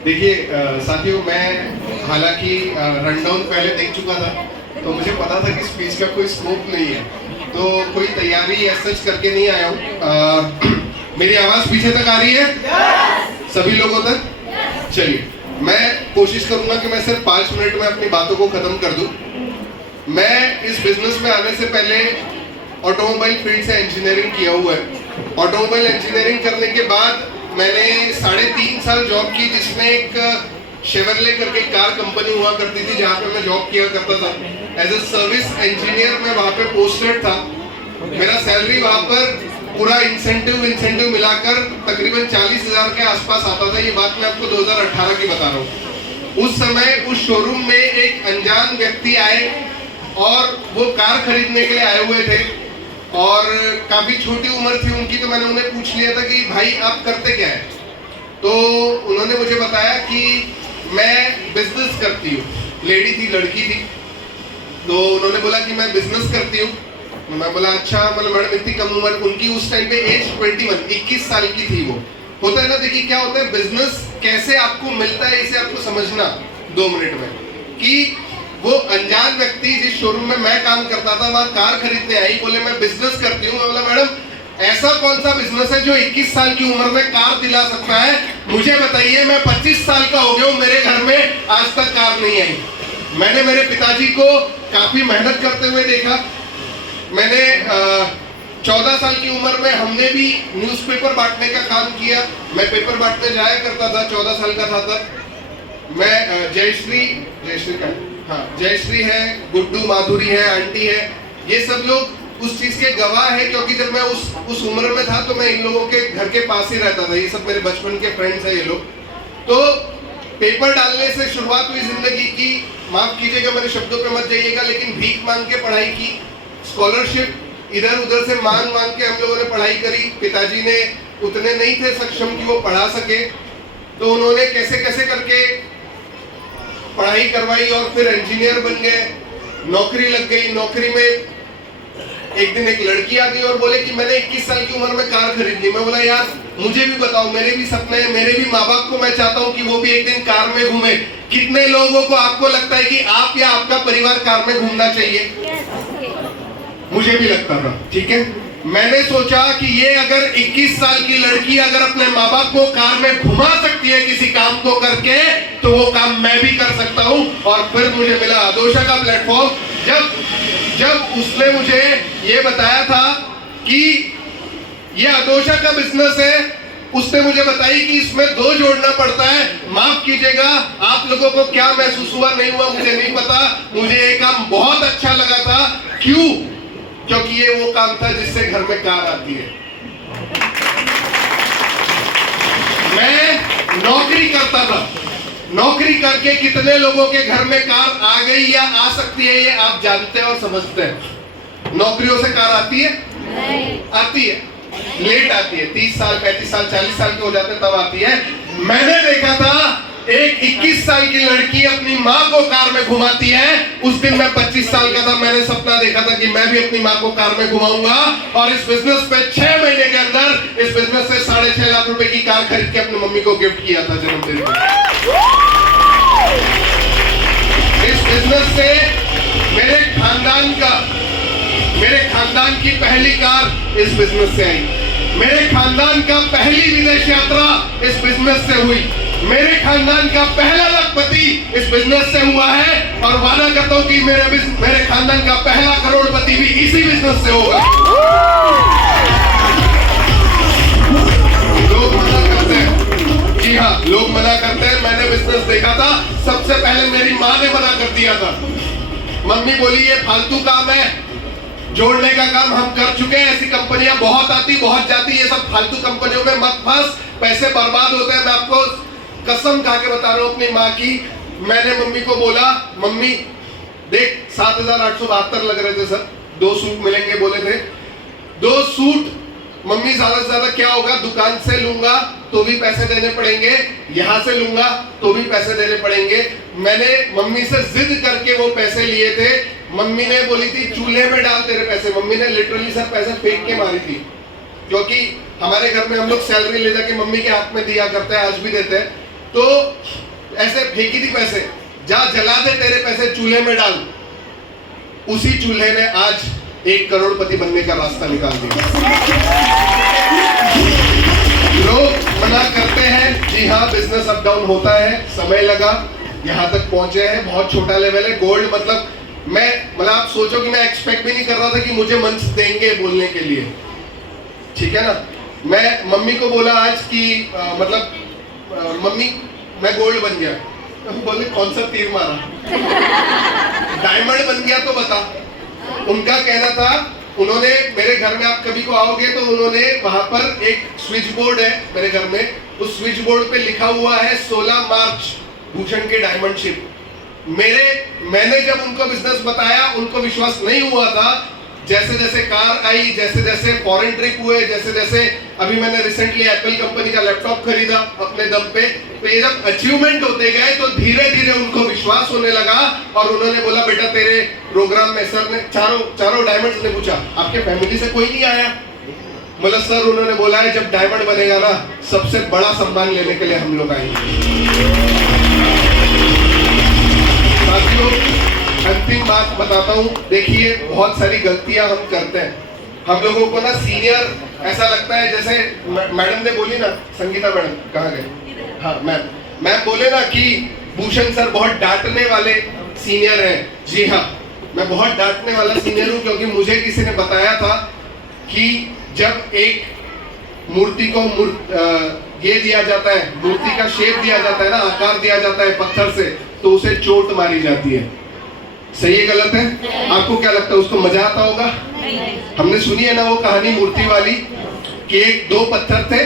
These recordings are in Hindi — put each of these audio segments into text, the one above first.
देखिए साथियों, मैं हालांकि रनडाउन पहले देख चुका था, तो मुझे पता था कि स्पीच का कोई स्कोप नहीं है, तो कोई तैयारी सच करके नहीं आया हूँ। मेरी आवाज़ पीछे तक आ रही है? सभी लोगों तक? चलिए, मैं कोशिश करूंगा कि मैं सिर्फ 5 मिनट में अपनी बातों को ख़त्म कर दूं। मैं इस बिजनेस में आने से पहले ऑटोमोबाइल फील्ड से इंजीनियरिंग किया हुआ है। ऑटोमोबाइल इंजीनियरिंग करने के बाद मैंने 3.5 साल जॉब की, जिसमें एक शेवरले करके कार कंपनी हुआ करती थी जहाँ पे मैं जॉब किया करता था। एज ए सर्विस इंजीनियर मैं वहाँ पे पोस्टेड था। मेरा सैलरी वहाँ पर पूरा इंसेंटिव मिलाकर तकरीबन 40,000 के आसपास आता था। ये बात मैं आपको 2018 की बता रहा हूँ। उस समय उस शोरूम में एक अनजान व्यक्ति आए और वो कार खरीदने के लिए आए हुए थे और काफी छोटी उम्र थी उनकी, तो मैंने उन्हें पूछ लिया था कि भाई आप करते क्या है? तो उन्होंने मुझे बताया कि मैं बिजनेस करती हूँ। लेडी थी, लड़की थी, तो उन्होंने बोला कि मैं बिजनेस करती हूँ। मैं बोला अच्छा, मतलब मैडम इतनी कम उम्र? उनकी उस टाइम पे एज 21 साल की थी। वो होता है ना, देखिए क्या होता है, बिजनेस कैसे आपको मिलता है इसे आपको समझना 2 मिनट में। कि वो अनजान व्यक्ति जिस शोरूम में मैं काम करता था वहां कार खरीदने आई, बोले मैं बिजनेस करती हूँ। मैं बोला मैडम ऐसा कौन सा बिजनेस है जो 21 साल की उम्र में कार दिला सकता है? मुझे बताइए, मैं 25 साल का हो गया हूँ, मेरे घर में आज तक कार नहीं आई। मैंने मेरे पिताजी को काफी मेहनत करते हुए देखा। मैंने 14 साल की उम्र में हमने भी न्यूज़पेपर बांटने का काम किया। मैं पेपर बांटने जाया करता था, 14 साल का था तब। मैं जयश्री है, गुड्डू माधुरी है, आंटी है, ये सब लोग उस चीज के गवाह है, क्योंकि जब मैं उस उम्र में था तो मैं इन लोगों के घर के पास ही रहता था। ये सब मेरे बचपन के फ्रेंड्स हैं ये लोग। तो पेपर डालने से शुरुआत हुई जिंदगी की। माफ कीजिएगा, मेरे शब्दों पे मत जाइएगा, लेकिन भीख मांग के पढ़ाई की। स्कॉलरशिप इधर उधर से मांग के हम लोगों ने पढ़ाई करी। पिताजी ने उतने नहीं थे सक्षम कि वो पढ़ा सके, तो उन्होंने कैसे कैसे करके पढ़ाई करवाई और फिर इंजीनियर बन गए। नौकरी लग गई। नौकरी में एक दिन एक लड़की आ गई और बोले कि मैंने 21 साल की उम्र में कार खरीदनी। मैं बोला यार मुझे भी बताओ, मेरे भी सपने हैं, मेरे भी माँ बाप को मैं चाहता हूँ कि वो भी एक दिन कार में घूमे। कितने लोगों को आपको लगता है कि आप या आपका परिवार कार में घूमना चाहिए? मुझे भी लगता था। ठीक है, मैंने सोचा कि ये अगर 21 साल की लड़की अगर अपने माँ बाप को कार में घुमा सकती है किसी काम को करके, तो वो काम मैं भी कर सकता हूँ। और फिर मुझे मिला अदोशा का प्लेटफॉर्म। जब उसने मुझे ये बताया था कि ये अदोशा का बिजनेस है, उसने मुझे बताई कि इसमें 2 जोड़ना पड़ता है। माफ कीजिएगा, आप लोगों को क्या महसूस हुआ नहीं हुआ मुझे नहीं पता, मुझे ये काम बहुत अच्छा लगा था। क्यों? क्योंकि ये वो काम था जिससे घर में कार आती है। मैं नौकरी करता था। नौकरी करके कितने लोगों के घर में कार आ गई या आ सकती है ये आप जानते हैं और समझते हैं। नौकरियों से कार आती है? नहीं आती है, लेट आती है। 30 साल 35 साल 40 साल के हो जाते तब आती है। मैंने देखा था एक 21 साल की लड़की अपनी माँ को कार में घुमाती है। उस दिन मैं 25 साल का था। मैंने सपना देखा था कि मैं भी अपनी माँ को कार में घुमाऊंगा और इस बिजनेस पे 6 महीने के अंदर इस बिजनेस से 6.5 लाख रुपए की कार खरीद के अपनी मम्मी को गिफ्ट किया था जन्मदिन पे। इस बिजनेस से मेरे खानदान की पहली कार इस बिजनेस से आई। मेरे खानदान का पहली विदेश यात्रा इस बिजनेस से हुई। मेरे खानदान का पहला लखपति इस बिजनेस से हुआ है और वादा करता हूं कि मेरे खानदान का पहला करोड़पति भी इसी बिजनेस से होगा। लोग मना करते हैं, जी हाँ लोग मना करते हैं। मैंने बिजनेस देखा था, सबसे पहले मेरी माँ ने मना कर दिया था। मम्मी बोली ये फालतू काम है, जोड़ने का काम हम कर चुके हैं, ऐसी कंपनियां बहुत आती बहुत जाती, ये सब फालतू कंपनियों में मत फंस, पैसे बर्बाद होते हैं। मैं आपको कसम खा के बता रहा हूँ अपनी माँ की। मैंने मम्मी को बोला मम्मी देख 7,872 लग रहे थे सर, 2 सूट मिलेंगे बोले थे। 2 सूट मम्मी ज्यादा से ज्यादा क्या होगा, दुकान से लूंगा तो भी पैसे देने पड़ेंगे, यहां से लूंगा तो भी पैसे देने पड़ेंगे। मैंने मम्मी से जिद करके वो पैसे लिए थे। मम्मी ने बोली थी चूल्हे में डाल तेरे पैसे। मम्मी ने लिटरली सर पैसे फेंक के मारी थी, क्योंकि हमारे घर में हम लोग सैलरी ले जाके मम्मी के हाथ में दिया करते हैं, आज भी देते हैं। तो ऐसे फेंकी थी पैसे, जा जला दे तेरे पैसे चूल्हे में डाल। उसी चूल्हे ने आज 1 करोड़पति बनने का रास्ता निकाल दिया। लोग मना करते हैं, जी हाँ बिजनेस अप डाउन होता है, समय लगा, यहाँ तक पहुंचे हैं, बहुत छोटा लेवल है। गोल्ड मतलब आप सोचो कि मैं एक्सपेक्ट भी नहीं कर रहा था कि मुझे मंच देंगे बोलने के लिए, ठीक है ना। मैं मम्मी को बोला आज कि मम्मी मैं गोल्ड बन गया। बोले कौन सा तीर मारा, डायमंड बन गया तो बता। उनका कहना था, उन्होंने मेरे घर में आप कभी को आओगे तो उन्होंने वहां पर एक स्विच बोर्ड है मेरे घर में, उस स्विच बोर्ड पे लिखा हुआ है 16 मार्च भूषण के डायमंड शिप। मैंने जब उनको बिजनेस बताया उनको विश्वास नहीं हुआ था। जैसे जैसे कार आई, जैसे जैसे फॉरेन ट्रिप हुए, जैसे जैसे अभी मैंने रिसेंटली एप्पल कंपनी का लैपटॉप खरीदा अपने दम पे, तो ये जब अचीवमेंट होते गए तो धीरे धीरे उनको विश्वास होने लगा। और उन्होंने बोला बेटा तेरे प्रोग्राम में सर ने चारों डायमंड्स ने पूछा आपके फैमिली से कोई नहीं आया? मतलब सर उन्होंने बोला है जब डायमंड बनेगा ना सबसे बड़ा सम्मान लेने के लिए हम लोग आएंगे। साथियों अंतिम बात बताता हूँ, देखिए बहुत सारी गलतियां हम करते हैं। हम लोगों को ना सीनियर ऐसा लगता है, जैसे मैडम ने बोली ना, संगीता मैडम कहाँ गए, हाँ मैम बोले ना कि भूषण सर बहुत डांटने वाले सीनियर हैं। जी हाँ, मैं बहुत डांटने वाला सीनियर हूँ, क्योंकि मुझे किसी ने बताया था कि जब एक मूर्ति को ये दिया जाता है, मूर्ति का शेप दिया जाता है ना, आकार दिया जाता है पत्थर से, तो उसे चोट मारी जाती है। सही है गलत है? आपको क्या लगता है, उसको मजा आता होगा? हमने सुनी है ना वो कहानी मूर्ति वाली कि दो पत्थर थे,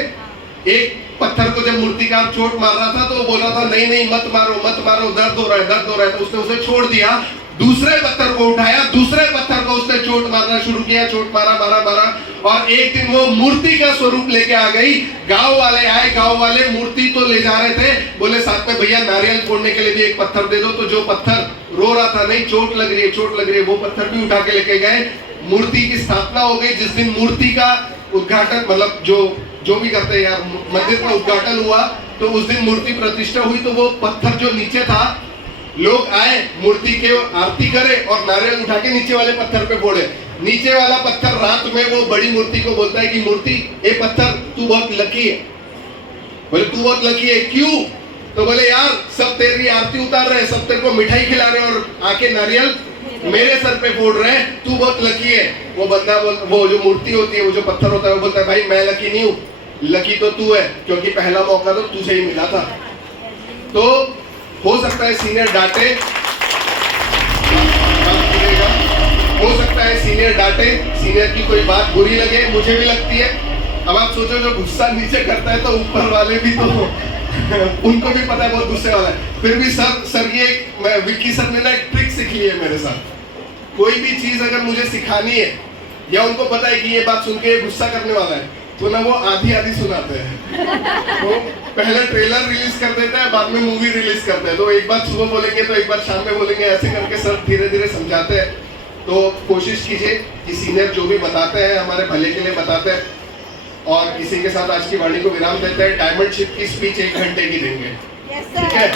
एक पत्थर को जब मूर्तिकार चोट मार रहा था तो वो बोल रहा था नहीं नहीं मत मारो मत मारो, दर्द हो रहा है, तो उसने उसे छोड़ दिया। दूसरे पत्थर को उठाया, दूसरे पत्थर को उसने चोट मारना शुरू किया, चोट मारा और एक दिन वो मूर्ति का स्वरूप लेके आ गई। गांव वाले आए, गांव वाले मूर्ति तो ले जा रहे थे, बोले साथ में भैया नारियल फोड़ने के लिए भी एक पत्थर दे दो। तो जो पत्थर रो रहा था नहीं चोट लग रही है वो पत्थर भी उठा के लेके गए। मूर्ति की स्थापना हो गई। जिस दिन मूर्ति का उद्घाटन, मतलब जो भी करते हैं यार, मंदिर का उद्घाटन हुआ, तो उस दिन मूर्ति प्रतिष्ठा हुई। तो वो पत्थर जो नीचे था, लोग आए मूर्ति के आरती करे और नारियल उठा के नीचे वाले पत्थर पे फोड़े। नीचे वाला पत्थर रात में वो बड़ी मूर्ति को बोलता है कि मूर्ति ए पत्थर तू बहुत लकी है। बोले तू बहुत लकी है क्यों? तो बोले यार सब तेरी आरती उतार रहे हैं, सब तेरे को मिठाई खिला रहे हैं और आके नारियल मेरे सर पे फोड़ रहे हैं, तू बहुत लकी है। वो बंदा वो जो मूर्ति होती है, वो जो पत्थर होता है, वो बोलता है भाई मैं लकी नहीं हूँ, लकी तो तू है, क्योंकि पहला मौका तो तुझे ही मिला था। तो हो सकता है सीनियर डांटे, हो सकता है सीनियर डांटे, सीनियर की कोई बात बुरी लगे, मुझे भी लगती है। अब आप सोचो जो गुस्सा नीचे करता है तो ऊपर वाले भी तो उनको भी पता है बहुत गुस्से वाला है। फिर भी सर ये विक्की सर ने ना एक ट्रिक सीखी है मेरे साथ। कोई भी चीज अगर मुझे सिखानी है या उनको पता है कि ये बात सुन के गुस्सा करने वाला है, तो ना वो आधी सुनाते हैं। तो पहले ट्रेलर रिलीज कर देते हैं, बाद में मूवी रिलीज करते हैं। तो एक बार सुबह बोलेंगे तो एक बार शाम में बोलेंगे, ऐसे करके सर धीरे धीरे समझाते हैं। तो कोशिश कीजिए कि सीनियर जो भी बताते हैं हमारे भले के लिए बताते हैं। और इसी के साथ आज की वाणी को विराम देते हैं। डायमंड शिप की स्पीच 1 घंटे की देंगे, ठीक है?